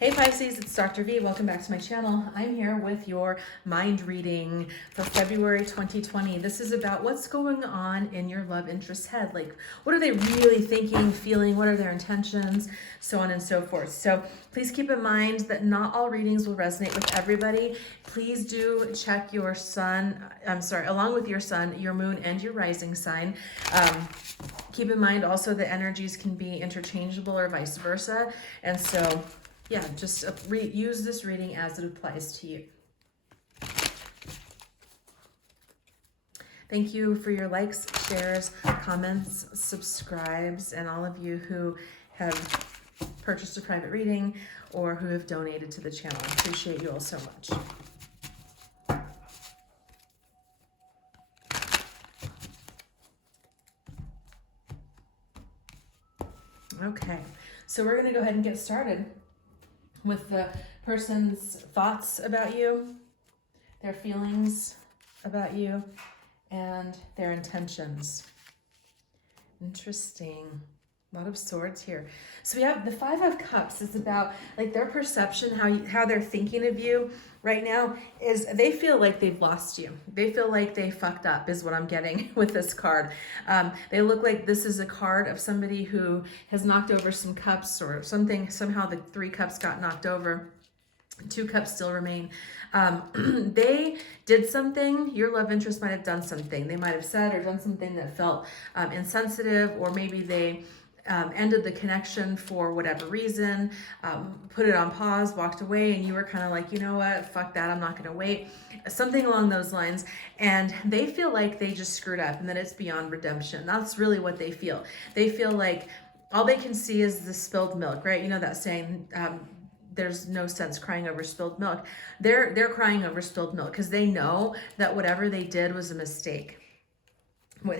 Hey Pisces, it's Dr. V. Welcome back to my channel. I'm here with your mind reading for February 2020. This is about what's going on in your love interest's head. Like, what are they really thinking, feeling? What are their intentions? So on and so forth. So please keep in mind that not all readings will resonate with everybody. Please do check your along with your sun, your moon, and your rising sign. Keep in mind also that energies can be interchangeable or vice versa. And so yeah, just use this reading as it applies to you. Thank you for your likes, shares, comments, subscribes, and all of you who have purchased a private reading or who have donated to the channel. I appreciate you all so much. Okay, so we're going to go ahead and get started with the person's thoughts about you, their feelings about you, and their intentions. Interesting. A lot of swords here. So we have the Five of Cups is about like their perception, how they're thinking of you right now is they feel like they've lost you. They feel like they fucked up is what I'm getting with this card. They look like this is a card of somebody who has knocked over some cups or something. Somehow the 3 cups got knocked over. 2 cups still remain. They did something, your love interest might have done something. They might have said or done something that felt insensitive, or maybe they ended the connection for whatever reason, put it on pause, walked away, and you were kind of like, you know what, fuck that, I'm not going to wait. Something along those lines. And they feel like they just screwed up and that it's beyond redemption. That's really what they feel. They feel like all they can see is the spilled milk, right? You know that saying, there's no sense crying over spilled milk. They're crying over spilled milk because they know that whatever they did was a mistake.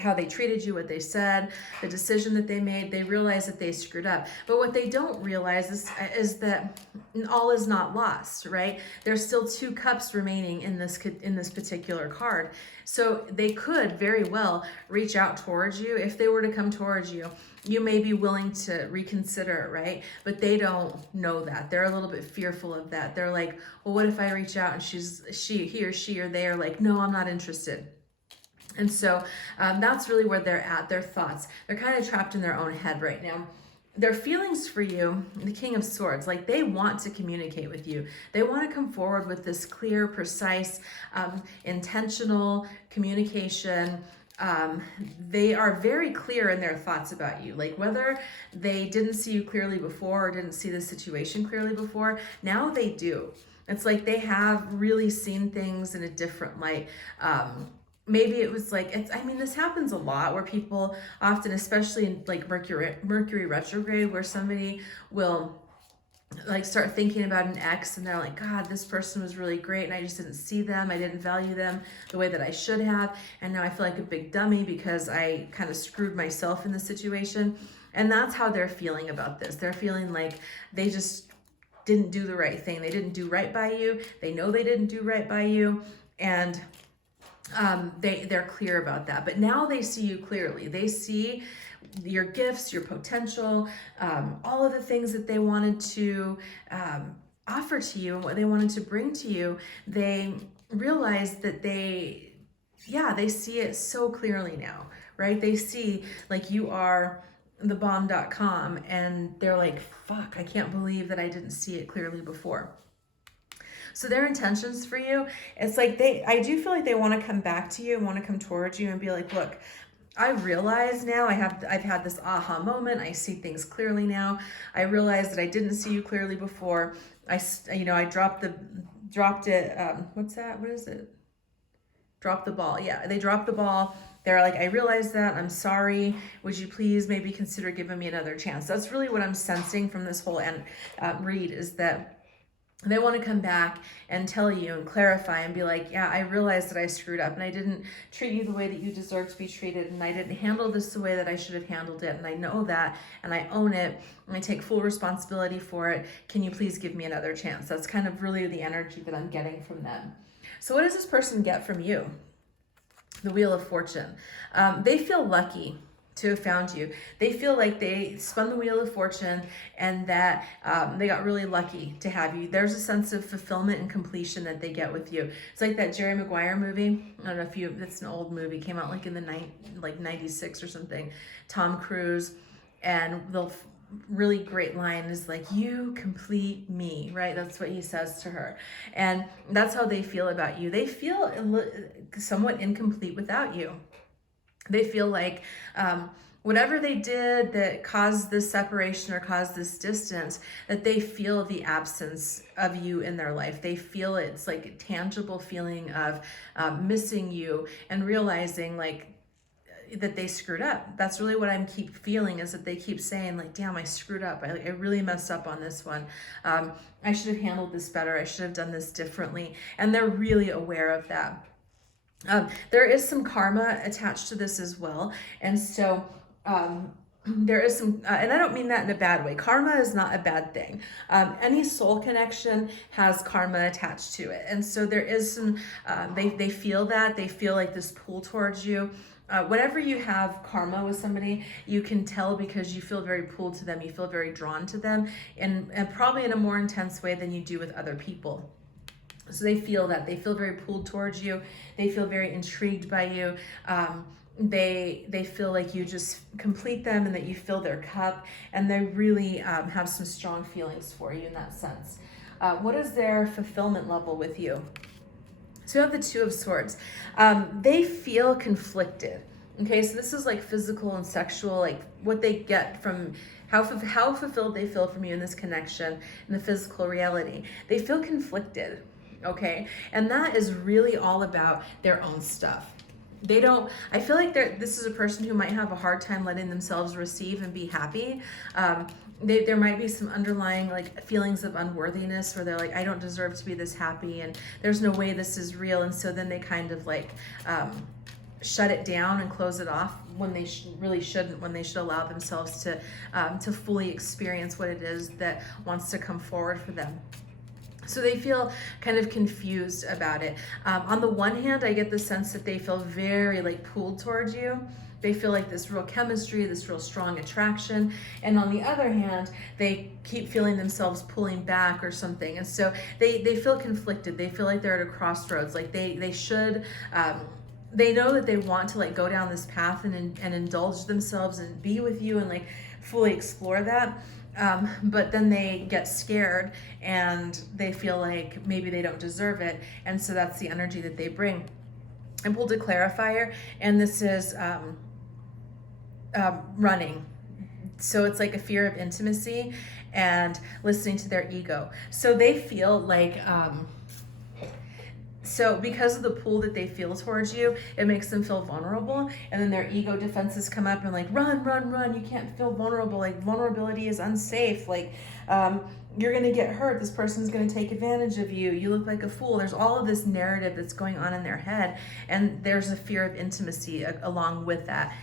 How they treated you, what they said, the decision that they made, they realize that they screwed up. But what they don't realize is that all is not lost, right? There's still 2 cups remaining in this particular card. So they could very well reach out towards you. If they were to come towards you, you may be willing to reconsider, right? But they don't know that. They're a little bit fearful of that. They're like, well, what if I reach out and he or she or they are like, no, I'm not interested. And so that's really where they're at, their thoughts. They're kind of trapped in their own head right now. Their feelings for you, the King of Swords, like they want to communicate with you. They want to come forward with this clear, precise, intentional communication. They are very clear in their thoughts about you. Like whether they didn't see you clearly before or didn't see the situation clearly before, now they do. It's like they have really seen things in a different light. Maybe it was like, this happens a lot where people often, especially in like Mercury retrograde, where somebody will like start thinking about an ex and they're like, God, this person was really great and I just didn't see them. I didn't value them the way that I should have. And now I feel like a big dummy because I kind of screwed myself in the situation. And that's how they're feeling about this. They're feeling like they just didn't do the right thing. They didn't do right by you. They know they didn't do right by you. And they're clear about that, but now they see you clearly. They see your gifts, your potential, all of the things that they wanted to offer to you and what they wanted to bring to you. They realize that they see it so clearly now, right? They see like you are the bomb.com and they're like, fuck, I can't believe that I didn't see it clearly before. So their intentions for you, it's like I do feel like they want to come back to you and want to come towards you and be like, look, I realize now I've had this aha moment. I see things clearly now. I realize that I didn't see you clearly before. I dropped it. What's that? What is it? Drop the ball. Yeah, they dropped the ball. They're like, I realize that. I'm sorry. Would you please maybe consider giving me another chance? That's really what I'm sensing from this whole read is that they want to come back and tell you and clarify and be like, yeah, I realized that I screwed up and I didn't treat you the way that you deserve to be treated and I didn't handle this the way that I should have handled it and I know that and I own it and I take full responsibility for it. Can you please give me another chance? That's kind of really the energy that I'm getting from them. So what does this person get from you? The Wheel of Fortune. They feel lucky to have found you. They feel like they spun the wheel of fortune and that they got really lucky to have you. There's a sense of fulfillment and completion that they get with you. It's like that Jerry Maguire movie. I don't know if you, it's an old movie, came out like in the like 96 or something. Tom Cruise, and the really great line is like, you complete me, right? That's what he says to her. And that's how they feel about you. They feel somewhat incomplete without you. They feel like whatever they did that caused this separation or caused this distance, that they feel the absence of you in their life. They feel it's like a tangible feeling of missing you and realizing like that they screwed up. That's really what I'm keep feeling, is that they keep saying like, damn, I screwed up. I really messed up on this one. I should have handled this better. I should have done this differently. And they're really aware of that. There is some karma attached to this as well. And so there is some, and I don't mean that in a bad way. Karma is not a bad thing. Any soul connection has karma attached to it. And so there is some, they feel that. They feel like this pull towards you. Whenever you have karma with somebody, you can tell because you feel very pulled to them. You feel very drawn to them, and probably in a more intense way than you do with other people. So they feel that. They feel very pulled towards you. They feel very intrigued by you. They feel like you just complete them and that you fill their cup, and they really have some strong feelings for you in that sense. What is their fulfillment level with you? So you have the Two of Swords. They feel conflicted. Okay, so this is like physical and sexual, like what they get from how fulfilled they feel from you in this connection, in the physical reality. They feel conflicted, okay? And that is really all about their own stuff. They don't, I feel like this is a person who might have a hard time letting themselves receive and be happy. There might be some underlying like feelings of unworthiness where they're like, I don't deserve to be this happy and there's no way this is real. And so then they kind of like shut it down and close it off when they really shouldn't, when they should allow themselves to fully experience what it is that wants to come forward for them. So they feel kind of confused about it. On the one hand, I get the sense that they feel very like pulled towards you. They feel like this real chemistry, this real strong attraction. And on the other hand, they keep feeling themselves pulling back or something. And so they feel conflicted. They feel like they're at a crossroads. Like they should, they know that they want to like go down this path and indulge themselves and be with you and like fully explore that. But then they get scared and they feel like maybe they don't deserve it. And so that's the energy that they bring. I pulled a clarifier, and this is running. So it's like a fear of intimacy and listening to their ego. So they feel like, so because of the pull that they feel towards you, it makes them feel vulnerable. And then their ego defenses come up and like, run, run, run. You can't feel vulnerable. Like vulnerability is unsafe. Like you're going to get hurt. This person's going to take advantage of you. You look like a fool. There's all of this narrative that's going on in their head. And there's a fear of intimacy along with that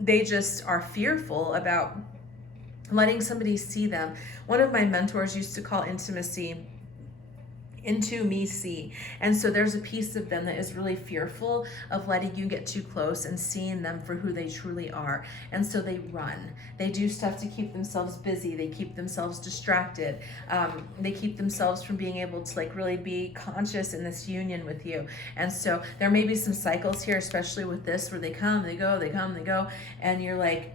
they just are fearful about letting somebody see them. One of my mentors used to call intimacy into me see. And so there's a piece of them that is really fearful of letting you get too close and seeing them for who they truly are. And so they run. They do stuff to keep themselves busy. They keep themselves distracted. They keep themselves from being able to like really be conscious in this union with you. And so there may be some cycles here, especially with this, where they come, they go, they come, they go. And you're like,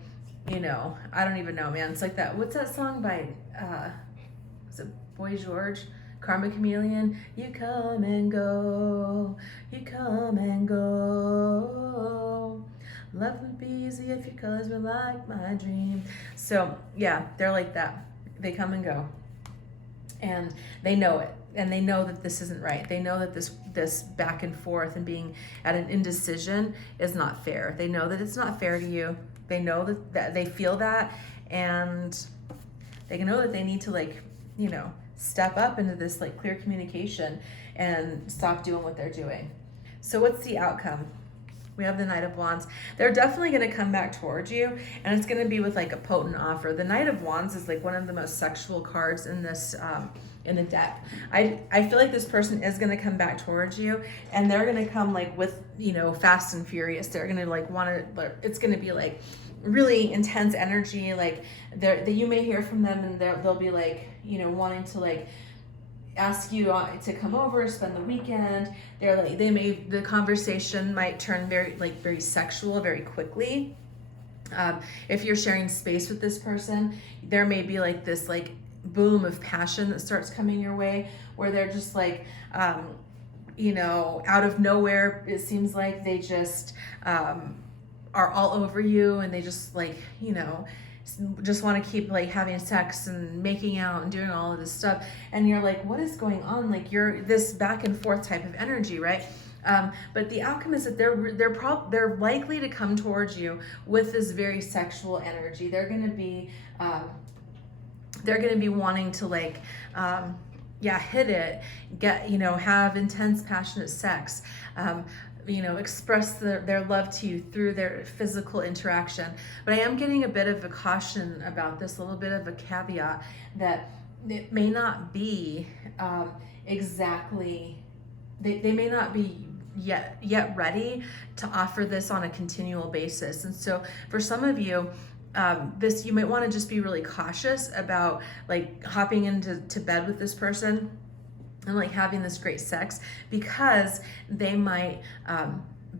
you know, I don't even know, man. It's like that. What's that song by, is it Boy George? Karma Chameleon, you come and go, you come and go. Love would be easy if your colors were like my dream. So yeah, they're like that. They come and go. And they know it. And they know that this isn't right. They know that this back and forth and being at an indecision is not fair. They know that it's not fair to you. They know that they feel that, and they know that they need to like, you know, step up into this like clear communication and stop doing what they're doing. So what's the outcome? We have the Knight of Wands. They're definitely going to come back towards you, and it's going to be with like a potent offer. The Knight of Wands is like one of the most sexual cards in this in the deck. I feel like this person is going to come back towards you, and they're going to come like with, you know, fast and furious. They're going to like want to, but it's going to be like really intense energy. Like that you may hear from them, and they'll be like, you know, wanting to like ask you to come over, spend the weekend. They're like, the conversation might turn very sexual very quickly. If you're sharing space with this person, there may be like this like boom of passion that starts coming your way, where they're just like, you know, out of nowhere, it seems like they just are all over you, and they just like, you know, just want to keep like having sex and making out and doing all of this stuff, and you're like, what is going on? Like, you're this back and forth type of energy, right? But the outcome is that they're likely to come towards you with this very sexual energy. They're gonna be wanting to like hit it, get, you know, have intense passionate sex, you know, express their love to you through their physical interaction. But I am getting a bit of a caution about this, a little bit of a caveat, that it may not be exactly, they may not be yet ready to offer this on a continual basis. And so for some of you, you might want to just be really cautious about like hopping into bed with this person and like having this great sex, because they might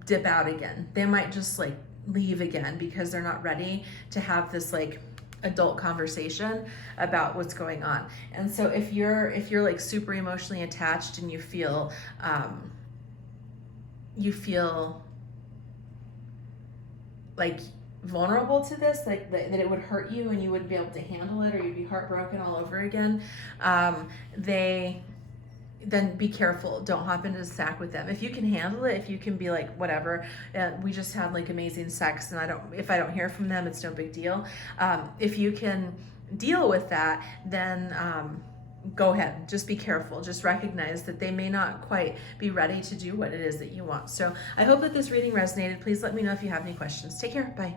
dip out again. They might just like leave again because they're not ready to have this like adult conversation about what's going on. And so if you're like super emotionally attached and you feel like vulnerable to this, like that it would hurt you and you wouldn't be able to handle it, or you'd be heartbroken all over again, then be careful. Don't hop into the sack with them. If you can handle it, if you can be like, whatever, we just had like amazing sex, and if I don't hear from them, it's no big deal. If you can deal with that, then go ahead. Just be careful. Just recognize that they may not quite be ready to do what it is that you want. So I hope that this reading resonated. Please let me know if you have any questions. Take care. Bye.